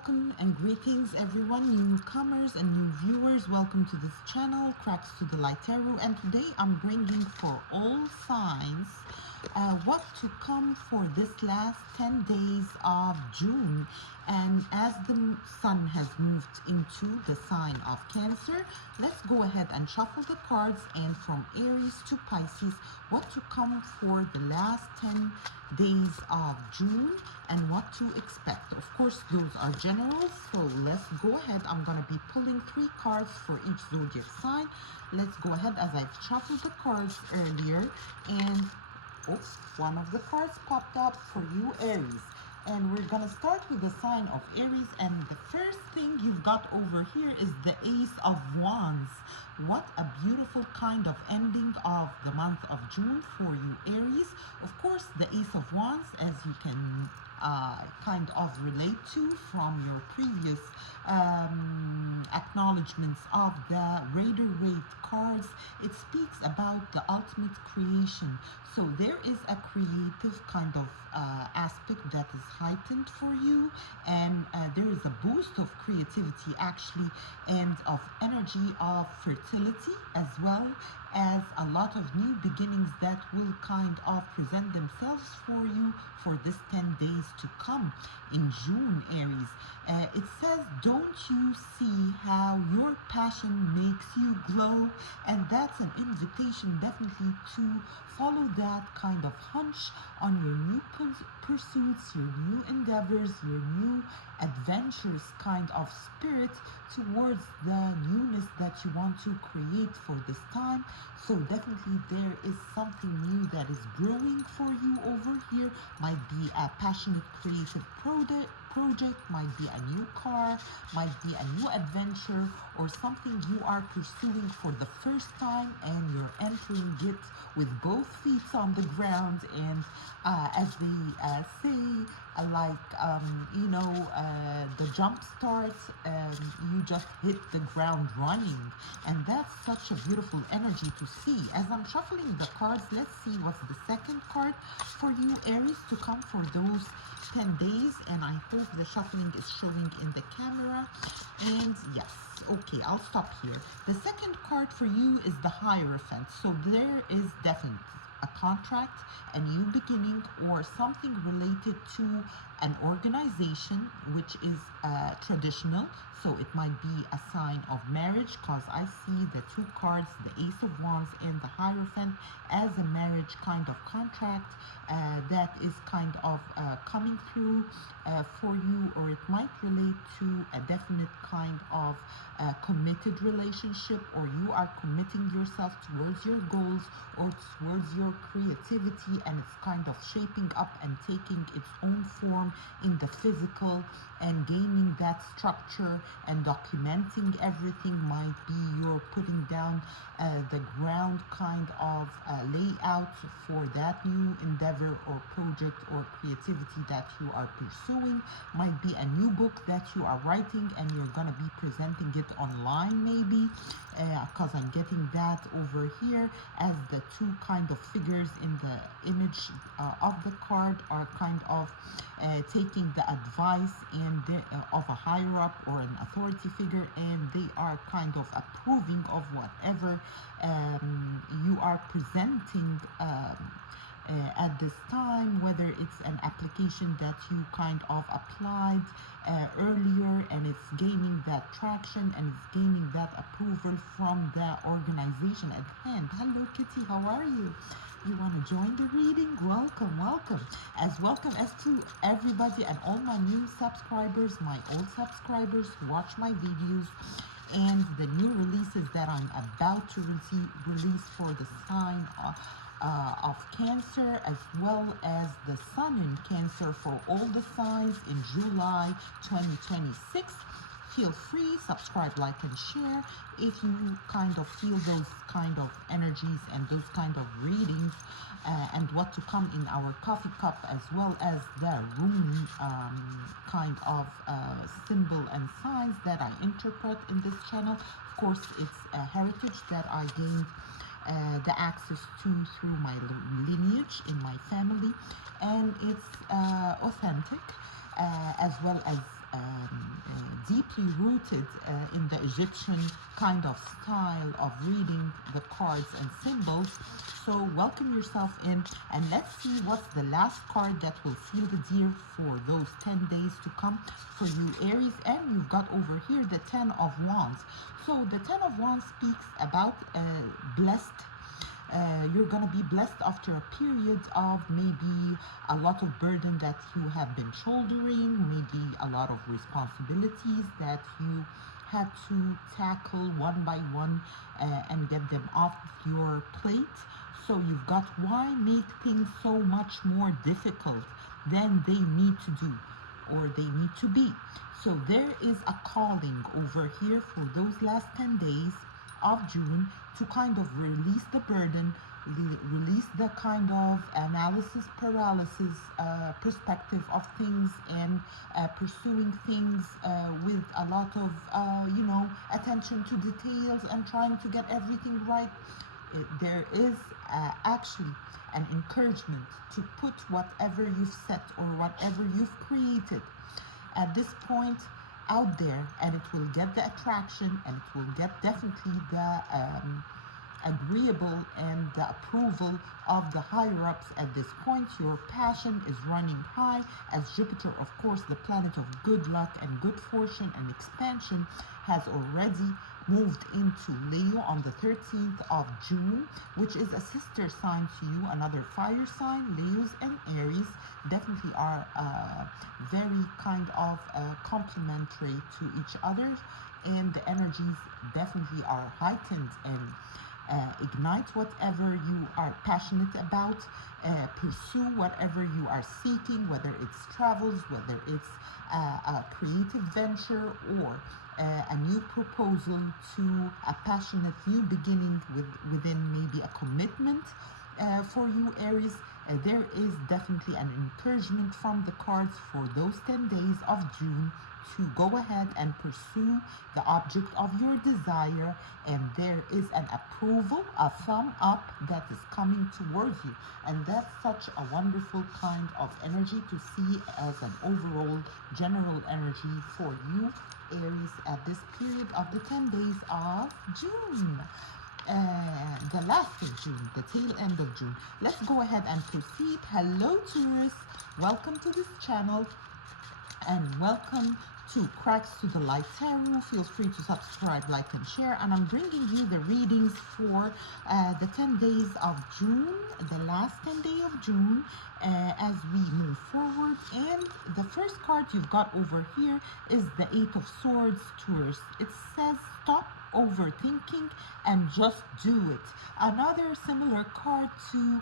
welcome and greetings everyone, newcomers and new viewers. Welcome to this channel, Cracks to the Light Tarot, and today I'm bringing for all signs what to come for this last 10 days of June. And as the sun has moved into the sign of Cancer, let's go ahead and shuffle the cards, and from Aries to Pisces, what to come for the last 10 days of June and what to expect. Of course, those are generals, so let's go ahead. I'm going to be pulling 3 cards for each zodiac sign. Let's go ahead as I've shuffled the cards earlier, and oops, one of the cards popped up for you, Aries. And we're going to start with the sign of Aries, and the first thing you've got over here is the Ace of Wands. What a beautiful kind of ending of the month of June for you, Aries. Of course, the Ace of Wands, as you can kind of relate to from your previous acknowledgements of the Rider-Waite cards, it speaks about the ultimate creation. So there is a creative kind of aspect that is heightened for you, and there is a boost of creativity actually, and of energy of fertility, as well as a lot of new beginnings that will kind of present themselves for you for this 10 days to come in June, Aries. It says, don't you see how your passion makes you glow? And that's an invitation definitely to follow that kind of hunch on your new pursuits, your new endeavors, your new adventurous kind of spirit towards the newness that you want to create for this time. So definitely there is something new that is brewing for you over here. Might be a passionate creative project, might be a new car, might be a new adventure, or something you are pursuing for the first time and you're entering it with both feet on the ground, and as they say, the jump start, you just hit the ground running, and that's such a beautiful energy to see. As I'm shuffling the cards, let's see what's the second card for you, Aries, to come for those 10 days, and I hope the shuffling is showing in the camera. And yes, okay, I'll stop here. The second card for you is the Hierophant. So there is definitely a contract, a new beginning, or something related to an organization which is traditional. So it might be a sign of marriage, because I see the 2 cards, the Ace of Wands and the Hierophant, as a marriage kind of contract that is kind of coming through for you, or it might relate to a definite kind of committed relationship, or you are committing yourself towards your goals or towards your creativity, and it's kind of shaping up and taking its own form in the physical and gaining that structure and documenting everything. Might be you're putting down the ground kind of layout for that new endeavor or project or creativity that you are pursuing. Might be a new book that you are writing and you're going to be presenting it online, maybe, because I'm getting that over here, as the 2 kind of figures in the image of the card are kind of taking the advice and of a higher up or an authority figure, and they are kind of approving of whatever you are presenting at this time, whether it's an application that you kind of applied earlier and it's gaining that traction and it's gaining that approval from the organization at hand. Hello Kitty, how are you? You want to join the reading? Welcome, welcome. Welcome as to everybody and all my new subscribers, my old subscribers who watch my videos, and the new releases that I'm about to release for the sign of Cancer, as well as the Sun in Cancer for all the signs in July 2026. Feel free, subscribe, like, and share if you kind of feel those kind of energies and those kind of readings, and what to come in our coffee cup, as well as the rune kind of symbol and signs that I interpret in this channel. Of course, it's a heritage that I gained the access to through my lineage in my family, and it's authentic, as well as deeply rooted in the Egyptian kind of style of reading the cards and symbols. So welcome yourself in, and let's see what's the last card that will seal the deal for those 10 days to come for you, Aries. And you've got over here the Ten of Wands. So the Ten of Wands speaks about blessed. You're going to be blessed after a period of maybe a lot of burden that you have been shouldering, maybe a lot of responsibilities that you had to tackle one by one and get them off your plate. So you've got, why make things so much more difficult than they need to do or they need to be? So there is a calling over here for those last 10 days of June to kind of release the burden, release the kind of analysis paralysis perspective of things, and pursuing things with a lot of attention to details and trying to get everything right. There is actually an encouragement to put whatever you've set or whatever you've created at this point out there, and it will get the attraction, and it will get definitely the agreeable and the approval of the higher ups at this point. Your passion is running high, as Jupiter, of course, the planet of good luck and good fortune and expansion, has already moved into Leo on the 13th of June, which is a sister sign to you, another fire sign. Leos and Aries definitely are very kind of complementary to each other, and the energies definitely are heightened and ignite whatever you are passionate about, pursue whatever you are seeking, whether it's travels, whether it's a creative venture, or a new proposal to a passionate new beginning within maybe a commitment for you, Aries. There is definitely an encouragement from the cards for those 10 days of June to go ahead and pursue the object of your desire, and there is an approval, a thumb up that is coming towards you, and that's such a wonderful kind of energy to see as an overall general energy for you, Aries, at this period of the 10 days of June. The last of June, the tail end of June. Let's go ahead and proceed. Hello, Taurus. Welcome to this channel, and welcome to Cracks to the Light Tarot. Feel free to subscribe, like, and share. And I'm bringing you the readings for the 10 days of June, the last 10 day of June, as we move forward. And the first card you've got over here is the Eight of Swords, Taurus. It says, stop overthinking and just do it. Another similar card to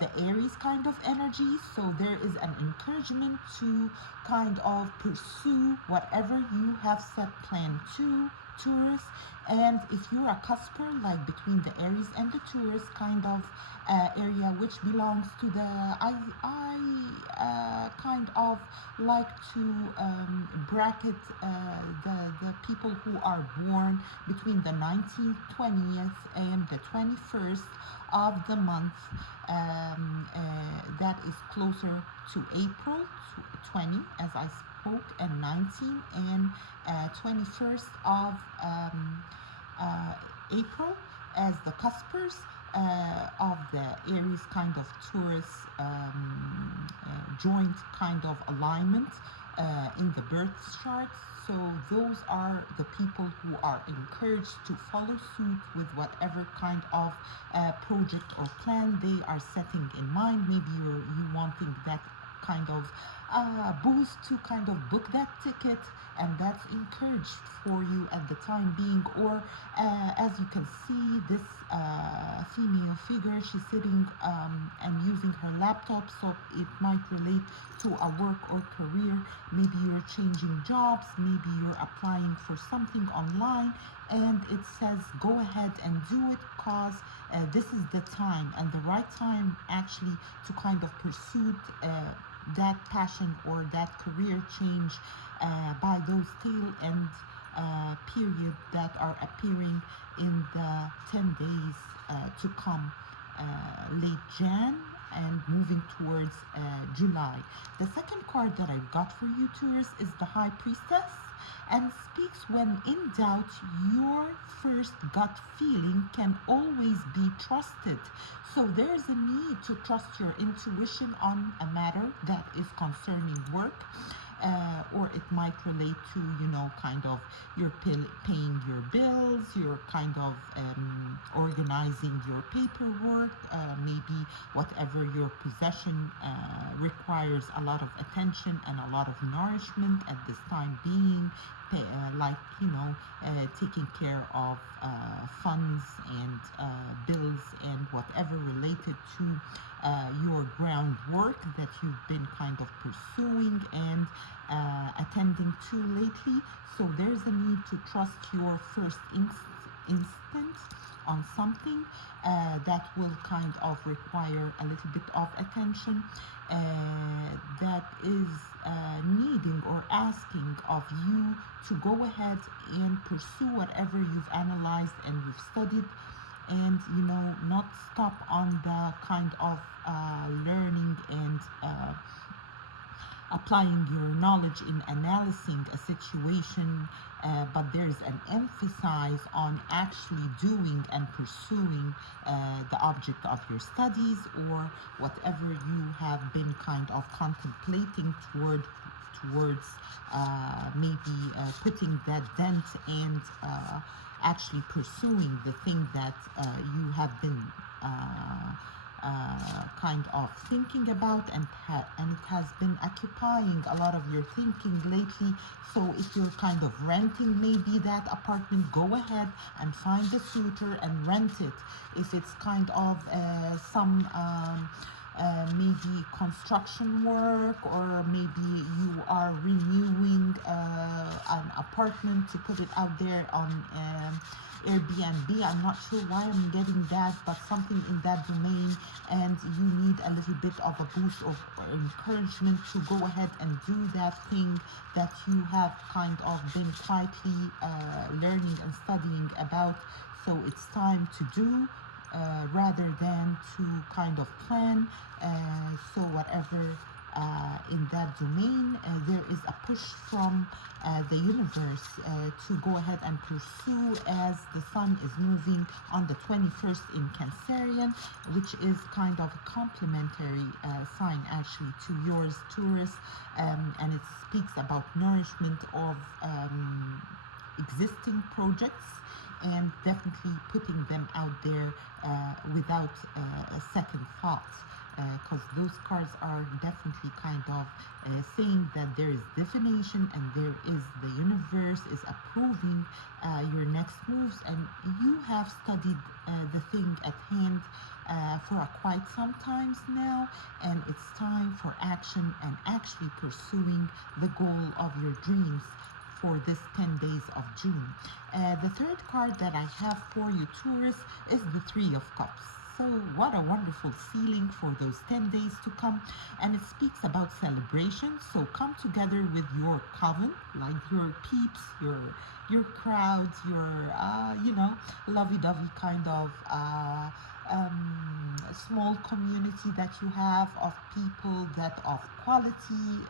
the Aries kind of energy. So there is an encouragement to kind of pursue whatever you have set plan to, Taurus. And if you're a cusper, like between the Aries and the Taurus kind of area, which belongs to the I kind of like to bracket the people who are born between the 19th, 20th, and the 21st of the month. That is closer to April 20, as I spoke, and 19 and 21st of April as the cuspers of the Aries kind of Taurus joint kind of alignment in the birth chart. So those are the people who are encouraged to follow suit with whatever kind of project or plan they are setting in mind. Maybe you wanting that kind of boost to kind of book that ticket, and that's encouraged for you at the time being. Or as you can see, this female figure, she's sitting and using her laptop, so it might relate to a work or career. Maybe you're changing jobs, maybe you're applying for something online, and it says go ahead and do it, cause this is the time and the right time actually to kind of pursue that passion or that career change by those tail end period that are appearing in the 10 days to come, late Jan and moving towards July. The second card that I've got for you, Taurus, is the High Priestess, and speaks when in doubt, your first gut feeling can always be trusted. So there's a need to trust your intuition on a matter that is concerning work. Or it might relate to, kind of you're paying your bills, you're kind of organizing your paperwork, maybe whatever your possession requires a lot of attention and a lot of nourishment at this time being, like, taking care of funds and bills and whatever related to your groundwork that you've been kind of pursuing and attending to lately. So there's a need to trust your first instinct on something that will kind of require a little bit of attention, that is needing or asking of you to go ahead and pursue whatever you've analyzed and you've studied, and not stop on the kind of learning and applying your knowledge in analyzing a situation, but there's an emphasis on actually doing and pursuing the object of your studies, or whatever you have been kind of contemplating towards maybe putting that dent and actually pursuing the thing that you have been kind of thinking about, and it has been occupying a lot of your thinking lately. So if you're kind of renting maybe that apartment, go ahead and find a suitor and rent it. If it's kind of some maybe construction work, or maybe you are renewing an apartment to put it out there on Airbnb. I'm not sure why I'm getting that, but something in that domain, and you need a little bit of a boost of encouragement to go ahead and do that thing that you have kind of been quietly learning and studying about. So it's time to do, rather than to kind of plan. So whatever in that domain, there is a push from the universe to go ahead and pursue, as the sun is moving on the 21st in Cancerian, which is kind of a complementary sign actually to yours, Taurus, and it speaks about nourishment of existing projects, and definitely putting them out there without a second thought, because those cards are definitely kind of saying that there is divination, and there is, the universe is approving your next moves, and you have studied the thing at hand for quite some times now, and it's time for action and actually pursuing the goal of your dreams for this 10 days of June. The third card that I have for you, Taurus, is the Three of Cups. So what a wonderful feeling for those 10 days to come, and it speaks about celebration. So come together with your coven, like your peeps, your crowds, your lovey-dovey kind of small community that you have of people that of quality,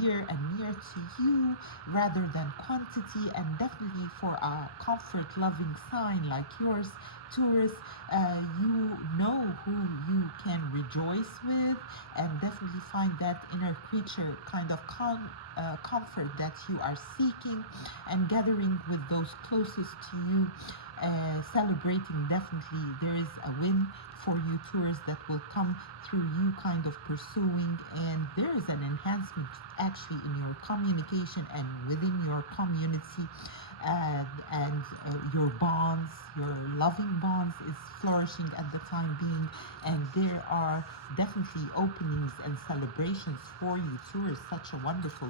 dear and near to you, rather than quantity. And definitely for a comfort loving sign like yours, Taurus, you know who you can rejoice with, and definitely find that inner creature kind of comfort that you are seeking, and gathering with those closest to you, celebrating. Definitely there is a win for you, Taurus, that will come through you kind of pursuing, and there is an enhancement actually in your communication and within your community, and your bonds, your loving bonds is flourishing at the time being, and there are definitely openings and celebrations for you, Taurus. Such a wonderful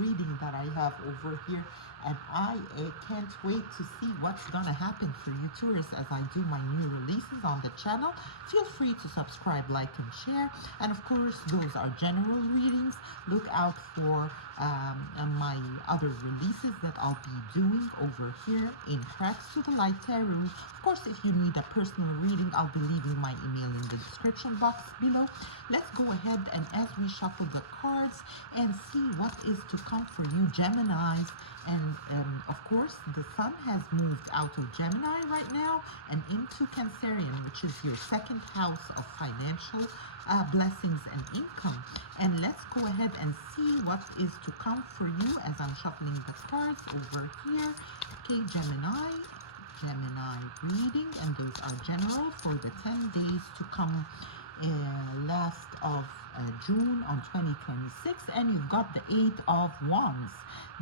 reading that I have over here, and I can't wait to see what's gonna happen for you, Taurus, as I do my new releases on the channel. Feel free to subscribe, like, and share. And of course, those are general readings. Look out for my other releases that I'll be doing over here in Cracks to the Light Tarot. Of course, if you need a personal reading, I'll be leaving my email in the description box below. Let's go ahead and as we shuffle the cards and see what is to come for you, Geminis. And of course, the sun has moved out of Gemini right now and into Cancerian, which is your second house of financial blessings and income. And let's go ahead and see what is to come for you as I'm shuffling the cards over here. Okay, Gemini reading, and those are general for the 10 days to come, last of June on 2026. And you've got the Eight of Wands.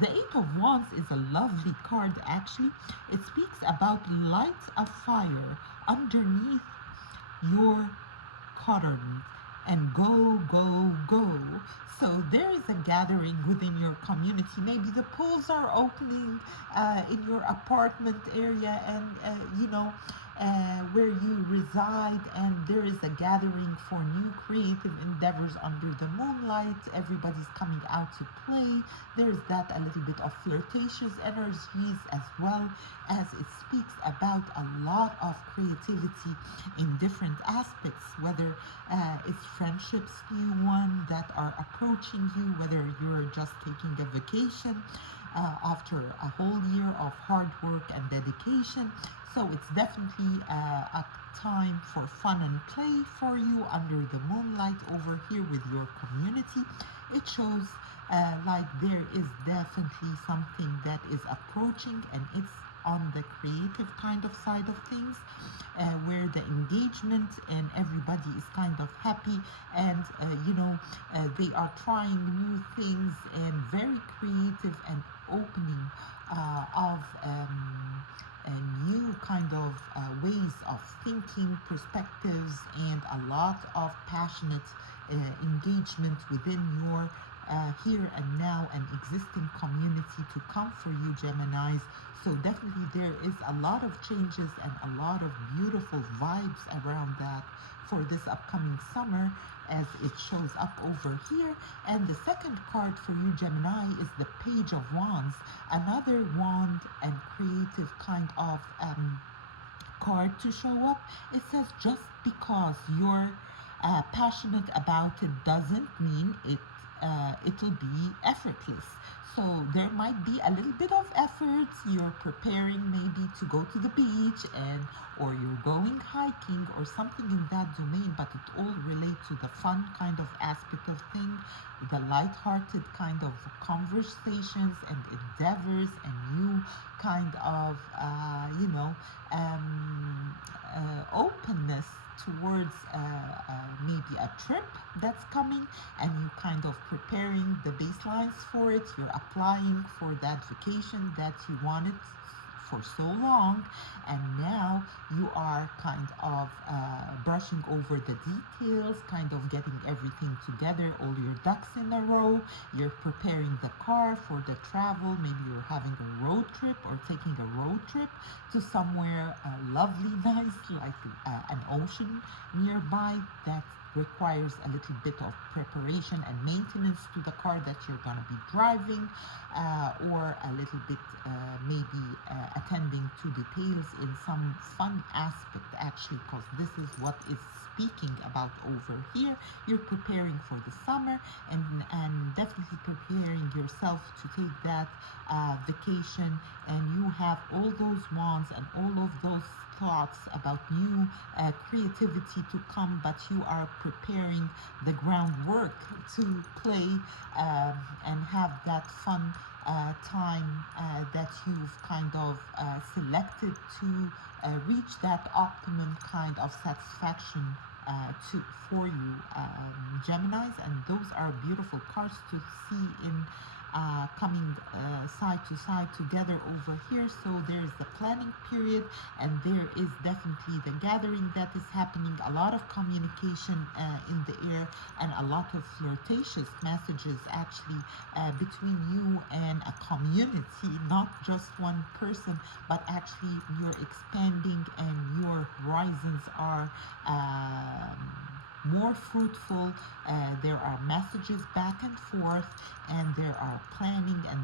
The Eight of Wands is a lovely card actually. It speaks about light a fire underneath your current and go, go, go. So there is a gathering within your community. Maybe the pools are opening in your apartment area, and where you reside, and there is a gathering for new creative endeavors under the moonlight. Everybody's coming out to play. There's that a little bit of flirtatious energies, as well as it speaks about a lot of creativity in different aspects, whether it's friendships, new one that are approaching you, whether you're just taking a vacation after a whole year of hard work and dedication. So it's definitely a time for fun and play for you under the moonlight over here with your community. It shows like there is definitely something that is approaching, and it's on the creative kind of side of things, where the engagement and everybody is kind of happy, and they are trying new things and very creative and opening of new kind of ways of thinking, perspectives, and a lot of passionate engagement within your here and now and existing community to come for you, Geminis. So definitely there is a lot of changes and a lot of beautiful vibes around that for this upcoming summer, as it shows up over here. And the second card for you, Gemini, is the Page of Wands, another wand and creative kind of card to show up. It says just because you're passionate about it doesn't mean it'll be effortless. So there might be a little bit of effort. You're preparing maybe to go to the beach, or you're going hiking or something in that domain, but it all relates to the fun kind of aspect of thing, the light-hearted kind of conversations and endeavors, and new kind of openness towards maybe a trip that's coming, and you kind of preparing the baselines for it. You're applying for that vacation that you wanted for so long, and now you are kind of brushing over the details, kind of getting everything together, all your ducks in a row. You're preparing the car for the travel. Maybe you're having a road trip or taking a road trip to somewhere lovely, nice, like an ocean nearby that requires a little bit of preparation and maintenance to the car that you're going to be driving, or a little bit maybe attending to details in some fun aspect, actually, because this is what it's speaking about over here. You're preparing for the summer, and definitely preparing yourself to take that vacation, and you have all those wands and all of those thoughts about new creativity to come, but you are preparing the groundwork to play and have that fun time that you've kind of selected to reach that optimum kind of satisfaction for you, Geminis. And those are beautiful cards to see in coming side to side together over here. So there's the planning period, and there is definitely the gathering that is happening, a lot of communication in the air, and a lot of flirtatious messages actually between you and a community, not just one person, but actually you're expanding and your horizons are more fruitful. There are messages back and forth, and there are planning and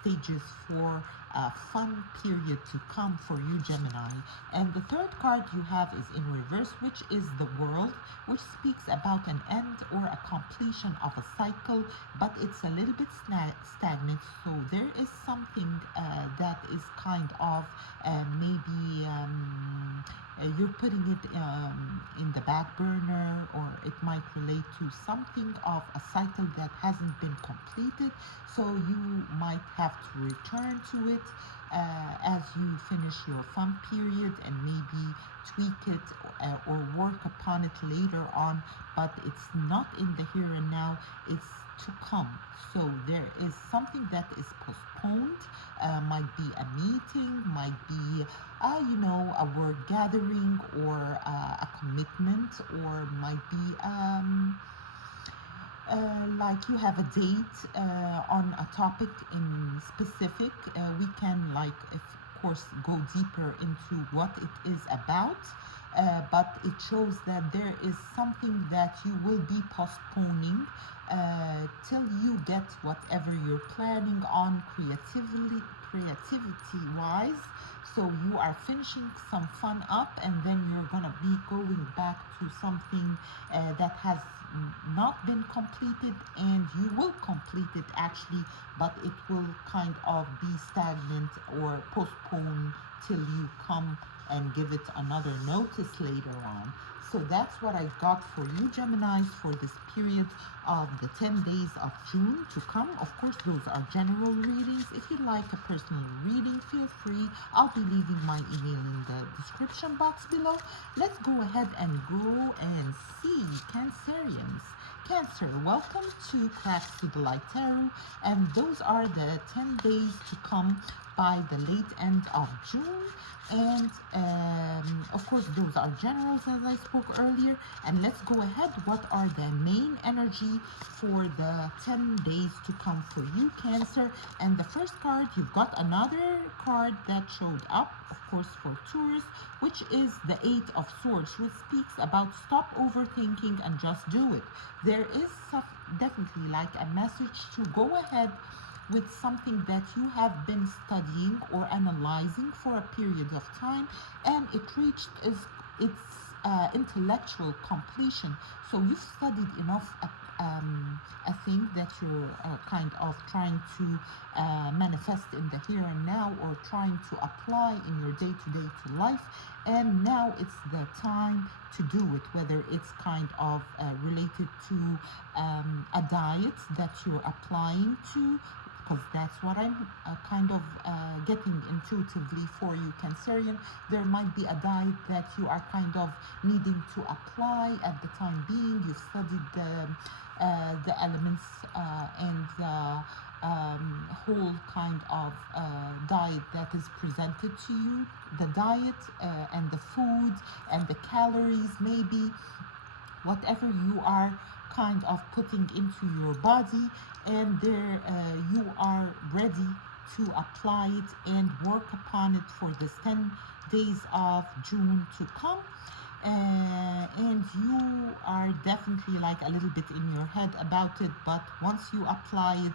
stages for a fun period to come for you, Gemini. And the third card you have is in reverse, which is the World, which speaks about an end or a completion of a cycle, but it's a little bit stagnant. So there is something that is kind of maybe you're putting it in the back burner, or it might relate to something of a cycle that hasn't been completed. So you might have to return to it as you finish your fun period and maybe tweak it or work upon it later on, but it's not in the here and now, it's to come. So there is something that is postponed, might be a meeting, might be a work gathering, or a commitment, or might be like you have a date on a topic in specific. We can, like, of course, go deeper into what it is about, but it shows that there is something that you will be postponing till you get whatever you're planning on creativity wise. So you are finishing some fun up, and then you're gonna be going back to something that has not been completed, and you will complete it actually, but it will kind of be stagnant or postponed till you come and give it another notice later on. So that's what I got for you, Geminis, for this period of the 10 days of June to come. Of course, those are general readings. If you'd like a personal reading, feel free. I'll be leaving my email in the description box below. Let's go ahead and go and see Cancerians. Cancer, welcome to Crafts to the Light Tarot, and those are the 10 days to come by the late end of June. And of course, those are generals, as I spoke earlier. And let's go ahead. What are the main energy for the 10 days to come for you, Cancer? And the first card, you've got another card that showed up, of course, for tourists, which is the Eight of Swords, which speaks about stop overthinking and just do it. There is definitely like a message to go ahead with something that you have been studying or analyzing for a period of time, and it reached its intellectual completion. So you've studied enough a thing that you're kind of trying to manifest in the here and now, or trying to apply in your day-to-day life, and now it's the time to do it, whether it's kind of related to a diet that you're applying to, because that's what I'm kind of getting intuitively for you, Cancerian. There might be a diet that you are kind of needing to apply at the time being. You've studied the elements and the whole kind of diet that is presented to you, the diet and the food and the calories, maybe whatever you are kind of putting into your body, and there you are ready to apply it and work upon it for this 10 days of June to come. And you are definitely like a little bit in your head about it, but once you apply it,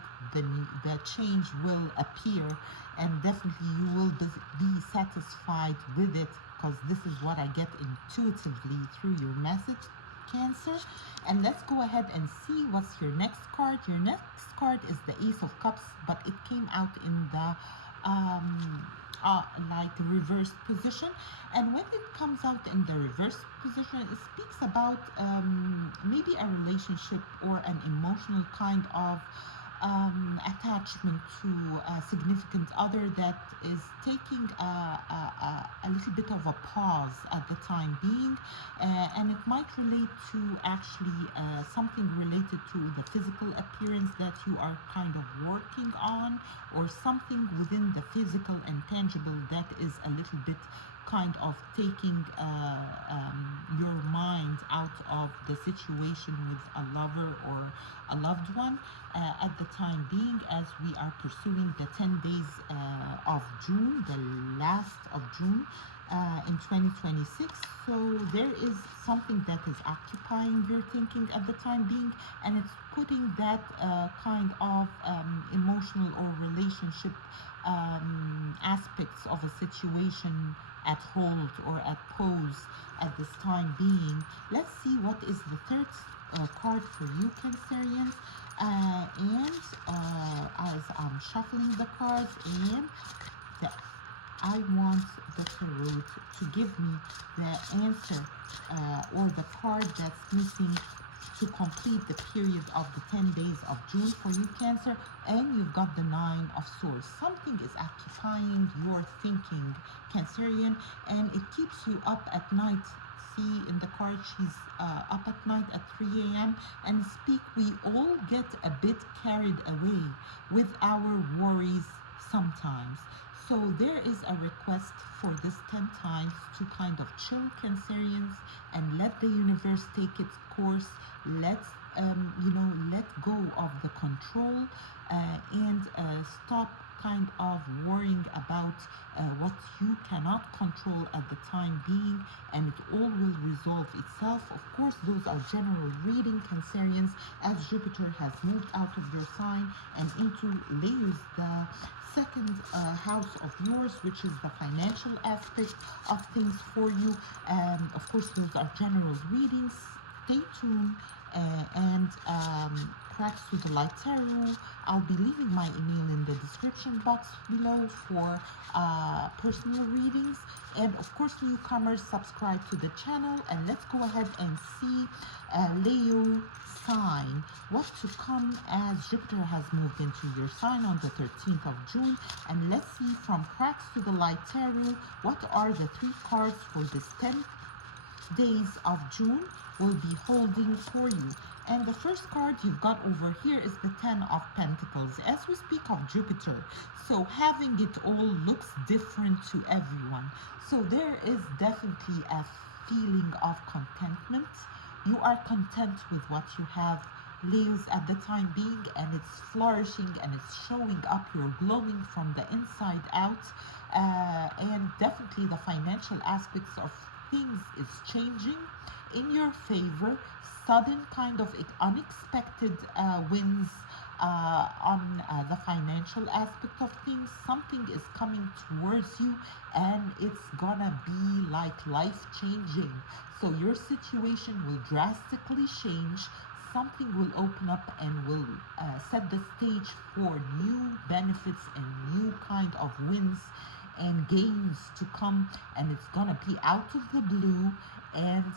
the change will appear, and definitely you will be satisfied with it, because this is what I get intuitively through your message, Cancer. And let's go ahead and see what's your next card. Your next card is the Ace of Cups, but it came out in the like reverse position. And when it comes out in the reverse position, it speaks about maybe a relationship or an emotional kind of attachment to a significant other that is taking a little bit of a pause at the time being, and it might relate to actually something related to the physical appearance that you are kind of working on, or something within the physical and tangible that is a little bit kind of taking your mind out of the situation with a lover or a loved one at the time being, as we are pursuing the 10 days of June, the last of June in 2026. So there is something that is occupying your thinking at the time being, and it's putting that kind of emotional or relationship aspects of a situation at hold or at pause at this time being. Let's see what is the third card for you, Cancerians. And as I'm shuffling the cards, and the, I want the tarot to give me the answer or the card that's missing to complete the period of the 10 days of June for you, Cancer. And you've got the Nine of Swords. Something is occupying your thinking, Cancerian, and it keeps you up at night. See in the card, she's up at night at 3 a.m. And we all get a bit carried away with our worries sometimes. So there is a request for this 10 times to kind of chill, Cancerians, and let the universe take its course. Let's let go of the control and stop kind of worrying about what you cannot control at the time being, and it all will resolve itself. Of course, those are general reading, Cancerians, as Jupiter has moved out of your sign and into Leo's, the second house of yours, which is the financial aspect of things for you. Of course, those are general readings. Stay tuned and Cracks to the Light Tarot. I'll be leaving my email in the description box below for personal readings. And of course, newcomers, subscribe to the channel, and let's go ahead and see Leo sign what to come as Jupiter has moved into your sign on the 13th of June. And let's see from Cracks to the Light Tarot, what are the 3 cards for this 10 days of June will be holding for you. And the first card you've got over here is the 10 of Pentacles. As we speak of Jupiter, so having it all looks different to everyone. So there is definitely a feeling of contentment. You are content with what you have, Leos, at the time being, and it's flourishing and it's showing up. You're glowing from the inside out, and definitely the financial aspects of things is changing in your favor. Sudden kind of unexpected wins on the financial aspect of things. Something is coming towards you, and it's gonna be like life changing. So your situation will drastically change. Something will open up and will set the stage for new benefits and new kind of wins and gains to come, and it's gonna be out of the blue, and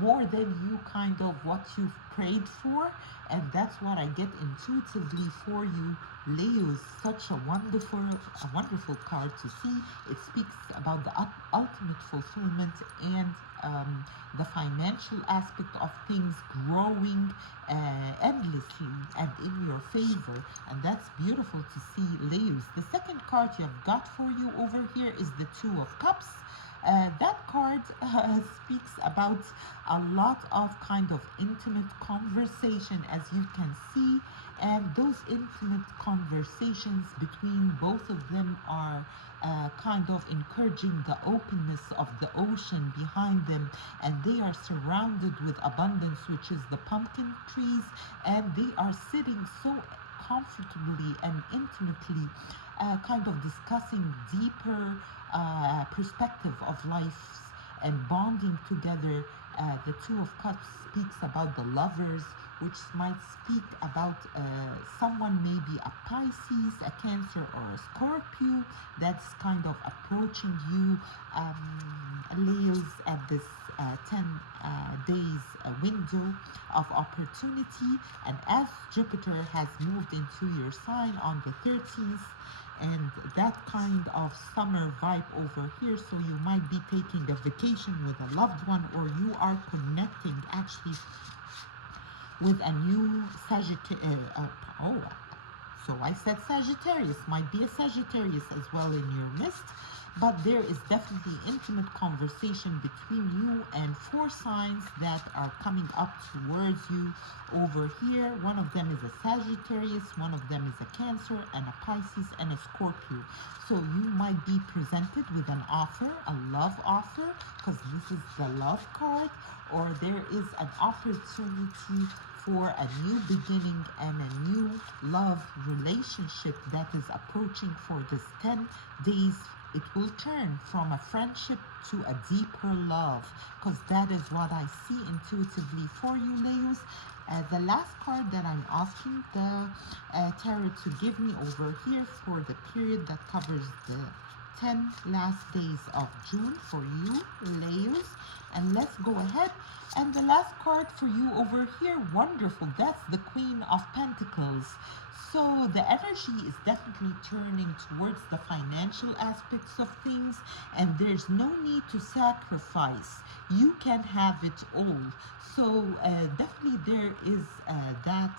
more than you kind of what you've prayed for. And that's what I get intuitively for you, Leos. Such a wonderful card to see. It speaks about the ultimate fulfillment and the financial aspect of things growing endlessly and in your favor, and that's beautiful to see, Leos. The second card you've got for you over here is the 2 of Cups. That card speaks about a lot of kind of intimate conversation, as you can see, and those intimate conversations between both of them are kind of encouraging the openness of the ocean behind them, and they are surrounded with abundance, which is the pumpkin trees, and they are sitting so comfortably and intimately kind of discussing deeper perspective of life and bonding together The Two of Cups speaks about the lovers, which might speak about someone, maybe a Pisces, a Cancer, or a Scorpio that's kind of approaching you, Leos, at this 10 days window of opportunity. And as Jupiter has moved into your sign on the 13th, and that kind of summer vibe over here, so you might be taking a vacation with a loved one, or you are connecting actually with a new Sagittarius. Oh, so I said Sagittarius, might be a Sagittarius as well in your midst, but there is definitely intimate conversation between you and four signs that are coming up towards you over here. One of them is a Sagittarius, one of them is a Cancer, and a Pisces, and a Scorpio. So you might be presented with an offer, a love offer, because this is the love card, or there is an opportunity for a new beginning and a new love relationship that is approaching for this 10 days. It will turn from a friendship to a deeper love, because that is what I see intuitively for you, Leos. The last card that I'm asking the tarot to give me over here for the period that covers the 10 last days of June for you, Leos. And let's go ahead. And the last card for you over here, wonderful. That's the Queen of Pentacles. So the energy is definitely turning towards the financial aspects of things, and there's no need to sacrifice. You can have it all. So definitely there is that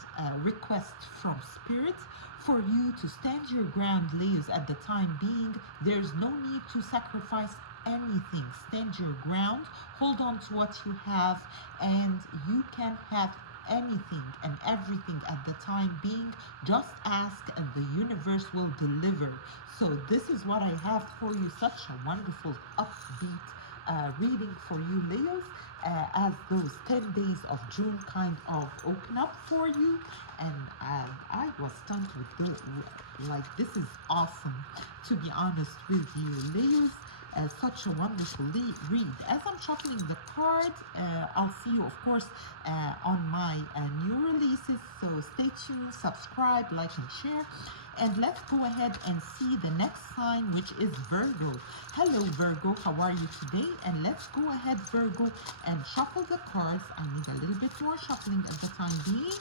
request from Spirit for you to stand your ground, Leos, at the time being. There's no need to sacrifice anything. Stand your ground, hold on to what you have, and you can have anything and everything at the time being. Just ask and the universe will deliver. So this is what I have for you. Such a wonderful upbeat reading for you, Leos, as those 10 days of June kind of open up for you. And I was stunned with like, this is awesome, to be honest with you, Leos. Such a wonderful read. As I'm shuffling the cards, I'll see you, of course, on my new releases. So stay tuned, subscribe, like, and share. And let's go ahead and see the next sign, which is Virgo. Hello, Virgo. How are you today? And let's go ahead, Virgo, and shuffle the cards. I need a little bit more shuffling at the time being.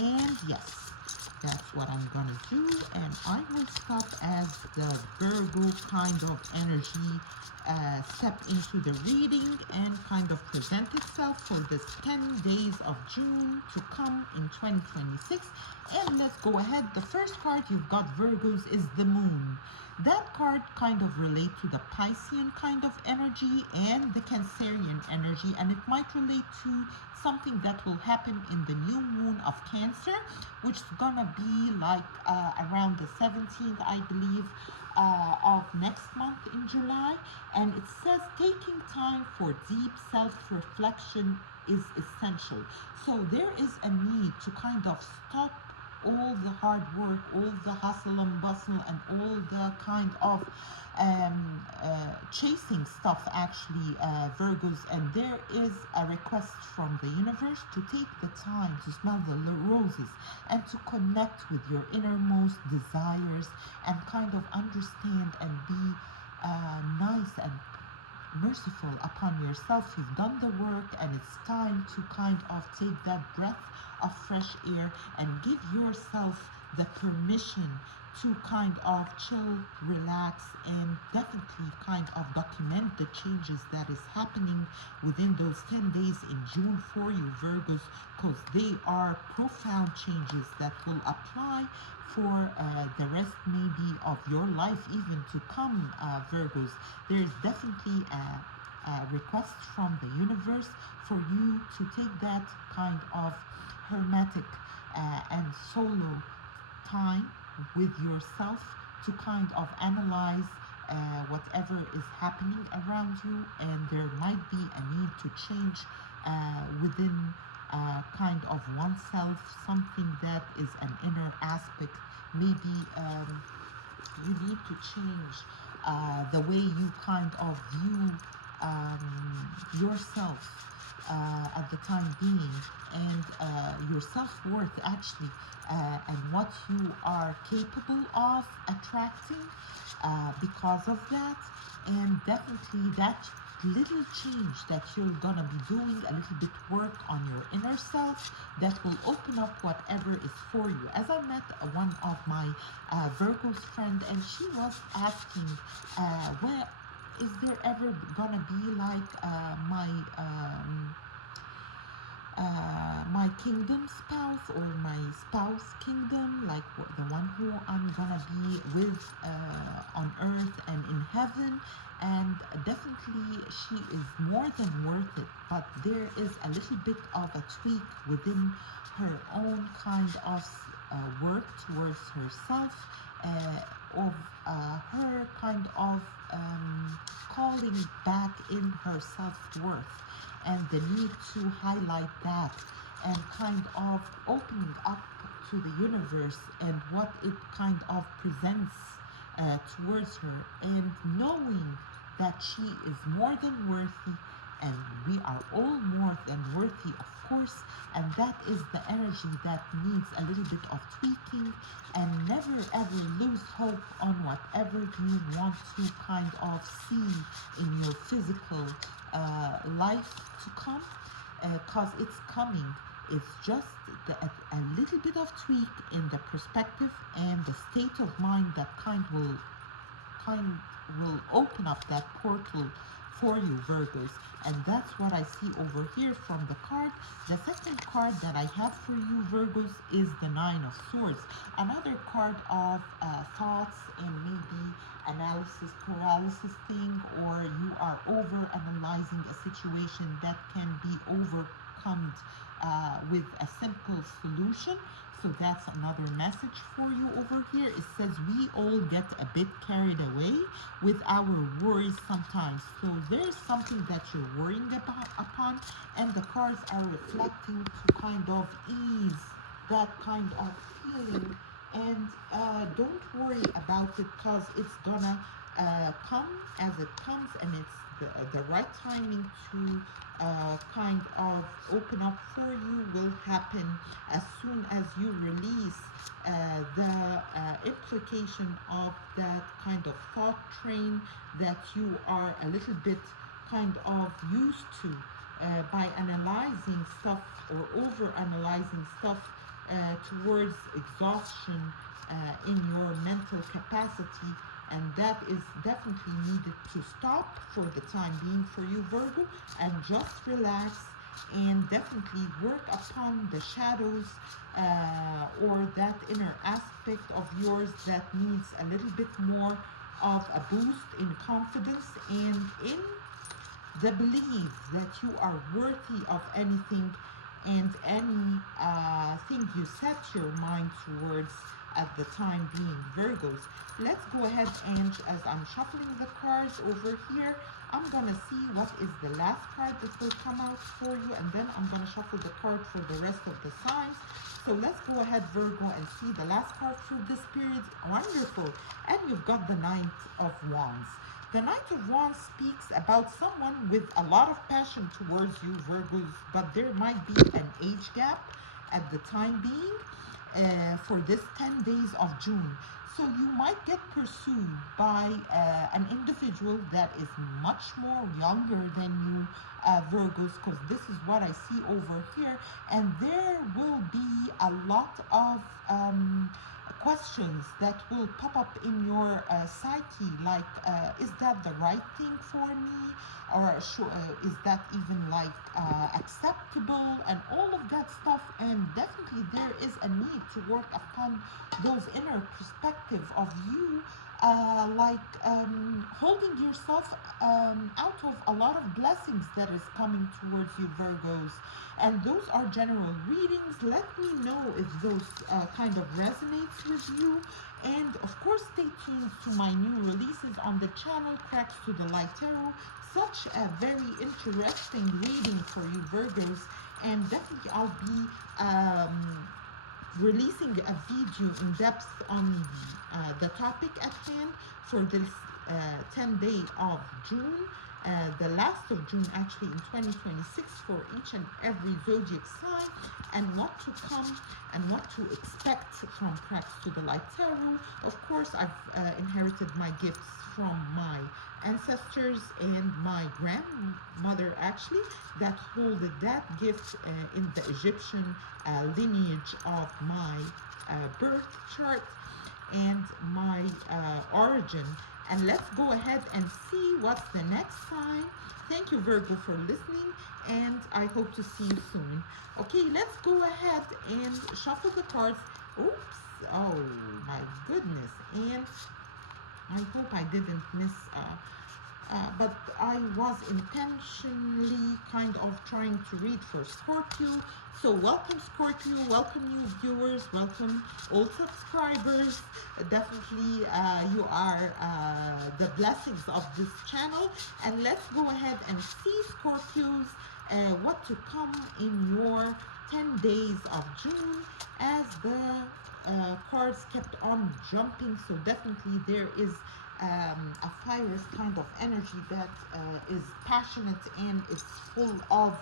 And yes, that's what I'm gonna do, and I will stop as the Virgo kind of energy step into the reading and kind of present itself for this 10 days of June to come in 2026. And let's go ahead. The first card you've got, Virgos, is the Moon. That card kind of relate to the Piscean kind of energy and the Cancerian energy, and it might relate to something that will happen in the new moon of Cancer, which is gonna be like around the 17th, I believe, of next month in July. And it says taking time for deep self-reflection is essential. So there is a need to kind of stop all the hard work, all the hustle and bustle, and all the kind of chasing stuff, actually, Virgos. And there is a request from the universe to take the time to smell the roses and to connect with your innermost desires and kind of understand and be nice and merciful upon yourself. You've done the work, and it's time to kind of take that breath of fresh air and give yourself the permission to kind of chill, relax, and definitely kind of document the changes that is happening within those 10 days in June for you, Virgos, because they are profound changes that will apply for the rest maybe of your life even to come, Virgos. There is definitely a request from the universe for you to take that kind of hermetic and solo time with yourself to kind of analyze whatever is happening around you, and there might be a need to change within kind of oneself, something that is an inner aspect. Maybe you need to change the way you kind of view yourself at the time being, and your self-worth actually, and what you are capable of attracting because of that. And definitely that little change that you're gonna be doing, a little bit work on your inner self, that will open up whatever is for you. As I met one of my Virgo's friend, and she was asking, where is there ever gonna be like my kingdom spouse, or my spouse kingdom, like the one who I'm gonna be with on earth and in heaven. And definitely she is more than worth it, but there is a little bit of a tweak within her own kind of work towards herself, of her kind of calling back in her self-worth, and the need to highlight that, and kind of opening up to the universe and what it kind of presents towards her, and knowing that she is more than worthy, and we are all more than worthy, of course. And that is the energy that needs a little bit of tweaking, and never ever lose hope on whatever you want to kind of see in your physical life to come, because it's coming. It's just a little bit of tweak in the perspective and the state of mind that will open up that portal for you, Virgos. And that's what I see over here from the card. The second card that I have for you, Virgos, is the Nine of Swords. Another card of thoughts and maybe analysis paralysis thing, or you are over analyzing a situation that can be overcome with a simple solution. So that's another message for you over here. It says we all get a bit carried away with our worries sometimes. So there's something that you're worrying upon, and the cards are reflecting to kind of ease that kind of feeling. And don't worry about it, because it's gonna come as it comes, and it's the right timing to kind of open up for you will happen as soon as you release the implication of that kind of thought train that you are a little bit kind of used to by analyzing stuff or over analyzing stuff towards exhaustion in your mental capacity. And that is definitely needed to stop for the time being for you, Virgo, and just relax, and definitely work upon the shadows or that inner aspect of yours that needs a little bit more of a boost in confidence and in the belief that you are worthy of anything and any thing you set your mind towards at the time being, Virgos. Let's go ahead, and as I'm shuffling the cards over here, I'm gonna see what is the last card that will come out for you, and then I'm gonna shuffle the card for the rest of the signs. So let's go ahead, Virgo, and see the last card for this period. Wonderful. And you've got the Knight of Wands. The Knight of Wands speaks about someone with a lot of passion towards you, Virgos, but there might be an age gap at the time being for this 10 days of June. So you might get pursued by an individual that is much more younger than you, Virgos, because this is what I see over here. And there will be a lot of questions that will pop up in your psyche, like, is that the right thing for me? Or is that even like acceptable, and all of that stuff. And definitely there is a need to work upon those inner perspective of you, holding yourself out of a lot of blessings that is coming towards you, Virgos. And those are general readings. Let me know if those kind of resonates with you. And of course, stay tuned to my new releases on the channel, Cracks to the Light Tarot. Such a very interesting reading for you, Virgos. And definitely I'll be releasing a video in depth on the topic at hand for this 10 day of June. the last of June, actually in 2026, for each and every zodiac sign, and what to come and what to expect from Cracks to the Light Tarot. Of course, I've inherited my gifts from my ancestors and my grandmother, actually, that holded that gift in the Egyptian lineage of my birth chart and my origin. And let's go ahead and see what's the next sign. Thank you, Virgo, for listening, and I hope to see you soon. Okay, let's go ahead and shuffle the cards. Oops, oh my goodness. And I hope I didn't miss, but I was intentionally kind of trying to read for Scorpio. So welcome Scorpio, welcome new viewers, welcome old subscribers. Definitely you are the blessings of this channel. And let's go ahead and see, Scorpios, what to come in your 10 days of June, as the cards kept on jumping. So definitely there is a fire kind of energy that is passionate and is full of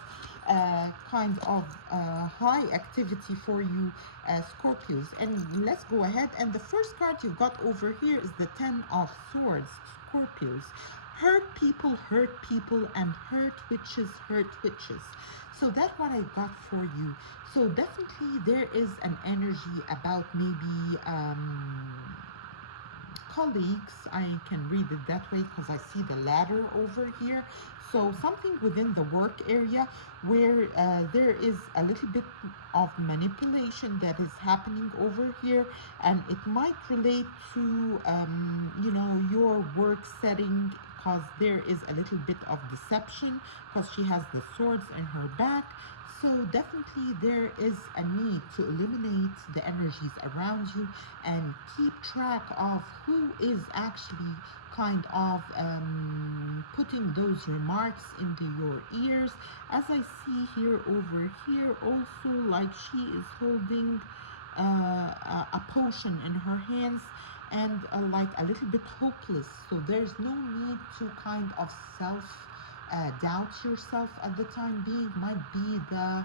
kind of high activity for you, Scorpios. And let's go ahead. And the first card you've got over here is the Ten of Swords, Scorpios. Hurt people, and hurt witches. So that's what I got for you. So definitely there is an energy about maybe colleagues. I can read it that way because I see the ladder over here. So something within the work area where there is a little bit of manipulation that is happening over here, and it might relate to you know, your work setting, because there is a little bit of deception because she has the swords in her back. So definitely there is a need to eliminate the energies around you and keep track of who is actually kind of putting those remarks into your ears. As I see here over here also, like she is holding a potion in her hands, and like a little bit hopeless. So there's no need to kind of doubt yourself at the time being. Might be the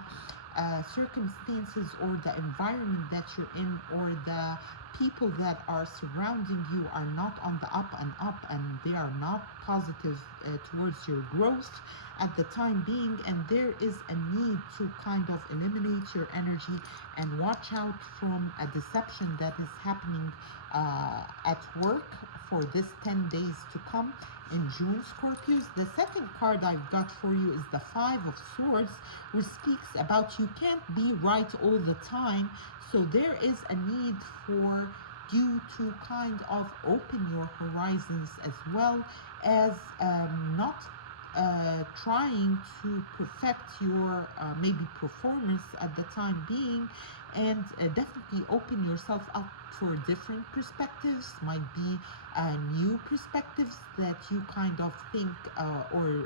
circumstances or the environment that you're in, or the people that are surrounding you are not on the up and up, and they are not positive towards your growth at the time being. And there is a need to kind of eliminate your energy and watch out from a deception that is happening at work for this 10 days to come in June, Scorpios. The second card I've got for you is the Five of Swords, which speaks about you can't be right all the time. So there is a need for you to kind of open your horizons, as well as not trying to perfect your maybe performance at the time being, and definitely open yourself up for different perspectives. Might be new perspectives that you kind of think or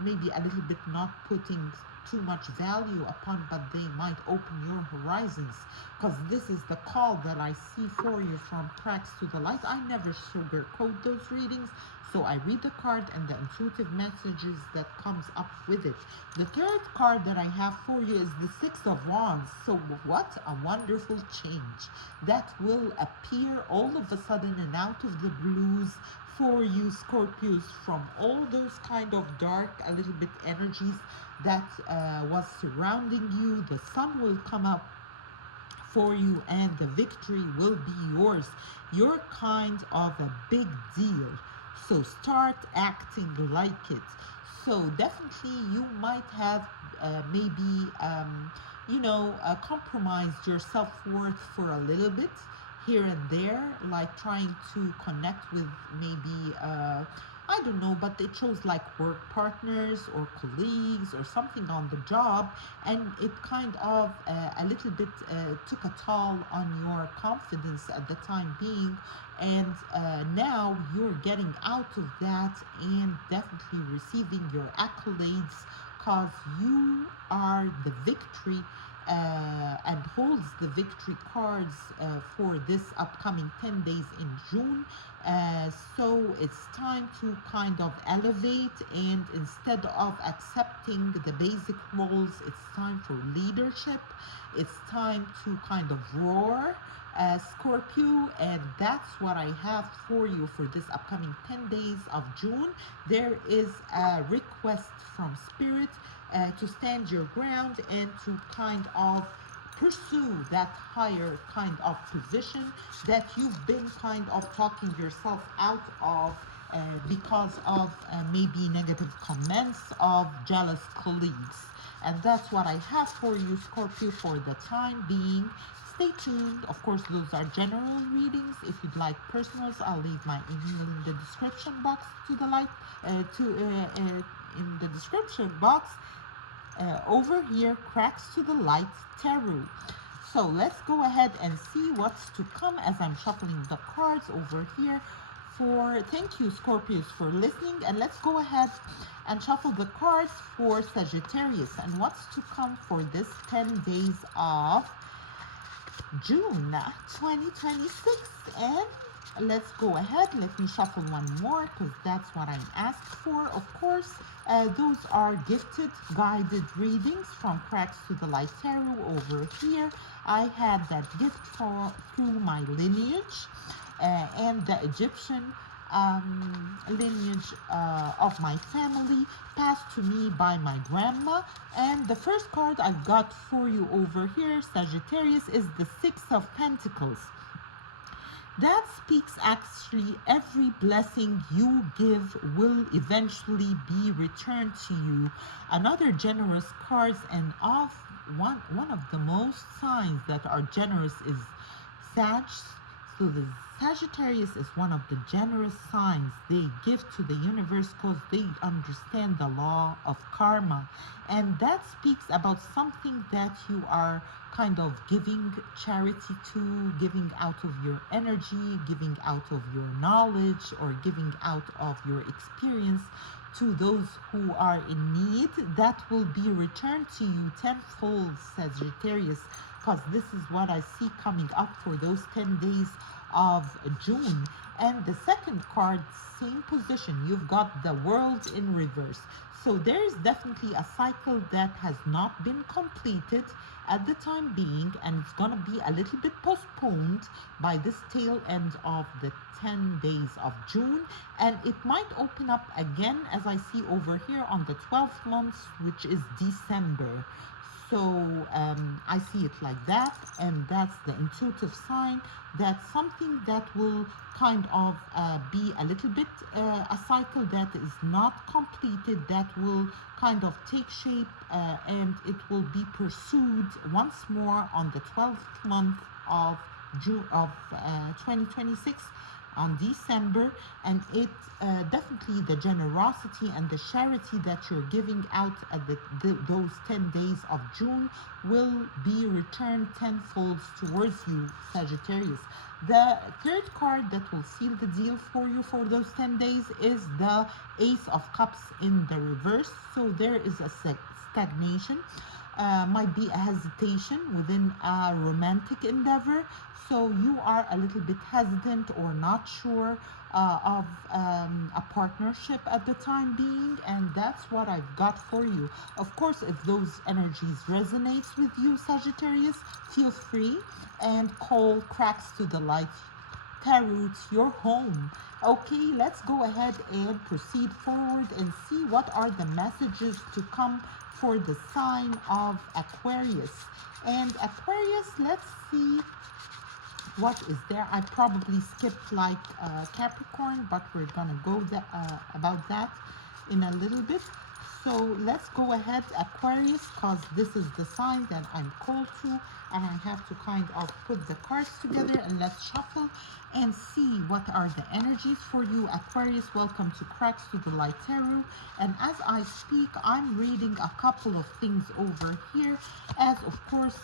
maybe a little bit not putting too much value upon, but they might open your horizons, because this is the call that I see for you from Cracks to the Light. I never sugarcoat those readings, so I read the card and the intuitive messages that comes up with it. The third card that I have for you is the Six of Wands. So what a wonderful change that will appear all of a sudden and out of the blues for you, Scorpios, from all those kind of dark, a little bit energies that was surrounding you. The sun will come up for you and the victory will be yours. You're kind of a big deal, so start acting like it. So definitely you might have maybe you know, compromised your self-worth for a little bit here and there, like trying to connect with maybe I don't know, but it shows like work partners or colleagues or something on the job, and it kind of a little bit took a toll on your confidence at the time being, and now you're getting out of that and definitely receiving your accolades, cause you are the victory and holds the victory cards for this upcoming 10 days in June. So it's time to kind of elevate, and instead of accepting the basic roles, it's time for leadership. It's time to kind of roar, Scorpio, and that's what I have for you for this upcoming 10 days of June. There is a request from Spirit to stand your ground and to kind of pursue that higher kind of position that you've been kind of talking yourself out of because of maybe negative comments of jealous colleagues. And that's what I have for you, Scorpio, for the time being. Stay tuned. Of course, those are general readings. If you'd like personals, I'll leave my email in the description box in the description box. Over here, Cracks to the Light Tarot. So let's go ahead and see what's to come as I'm shuffling the cards over here. Thank you, Scorpios, for listening, and let's go ahead and shuffle the cards for Sagittarius and what's to come for this 10 days of June 2026. And let's go ahead. Let me shuffle one more because that's what I'm asked for. Of course, those are gifted guided readings from Cracks to the Light Tarot over here. I had that gift through my lineage and the Egyptian lineage of my family, passed to me by my grandma. And the first card I got for you over here, Sagittarius, is the Six of Pentacles. That speaks actually every blessing you give will eventually be returned to you. Another generous cards, and of one of the most signs that are generous is Sag. So the Sagittarius is one of the generous signs. They give to the universe because they understand the law of karma. And that speaks about something that you are kind of giving charity to, giving out of your energy, giving out of your knowledge, or giving out of your experience to those who are in need. That will be returned to you tenfold, Sagittarius, because this is what I see coming up for those 10 days of June. And the second card, same position, you've got the World in reverse. So there's definitely a cycle that has not been completed at the time being, and it's going to be a little bit postponed by this tail end of the 10 days of June, and it might open up again, as I see over here, on the 12th month, which is December. So I see it like that, and that's the intuitive sign that something that will kind of be a little bit a cycle that is not completed, that will kind of take shape, and it will be pursued once more on the 12th month of June of 2026 on December. And it definitely the generosity and the charity that you're giving out at those 10 days of June will be returned tenfold towards you, Sagittarius. The third card that will seal the deal for you for those 10 days is the Ace of Cups in the reverse. So there is a stagnation, might be a hesitation within a romantic endeavor. So you are a little bit hesitant or not sure of a partnership at the time being, and that's what I've got for you. Of course, if those energies resonates with you, Sagittarius, feel free and call Cracks to the Light Tarot your home. Okay, let's go ahead and proceed forward and see what are the messages to come for the sign of Aquarius. And Aquarius, let's see what is there. I probably skipped like Capricorn, but we're gonna go about that in a little bit. So let's go ahead, Aquarius, because this is the sign that I'm called to, and I have to kind of put the cards together, and let's shuffle and see what are the energies for you, Aquarius. Welcome to Cracks to the Light Tarot. And as I speak, I'm reading a couple of things over here, as of course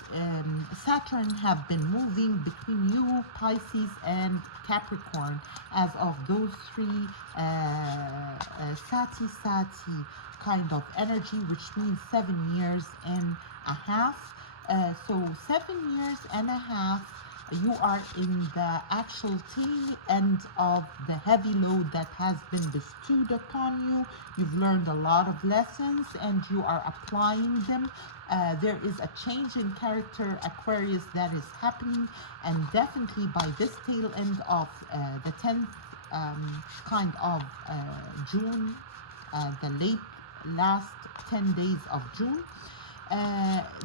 Saturn have been moving between you, Pisces, and Capricorn, as of those three sati kind of energy, which means 7 years and a half. So 7 years and a half, you are in the actual tail end of the heavy load that has been bestowed upon you. You've learned a lot of lessons and you are applying them. There is a change in character, Aquarius, that is happening, and definitely by this tail end of the 10th kind of June, the last 10 days of June,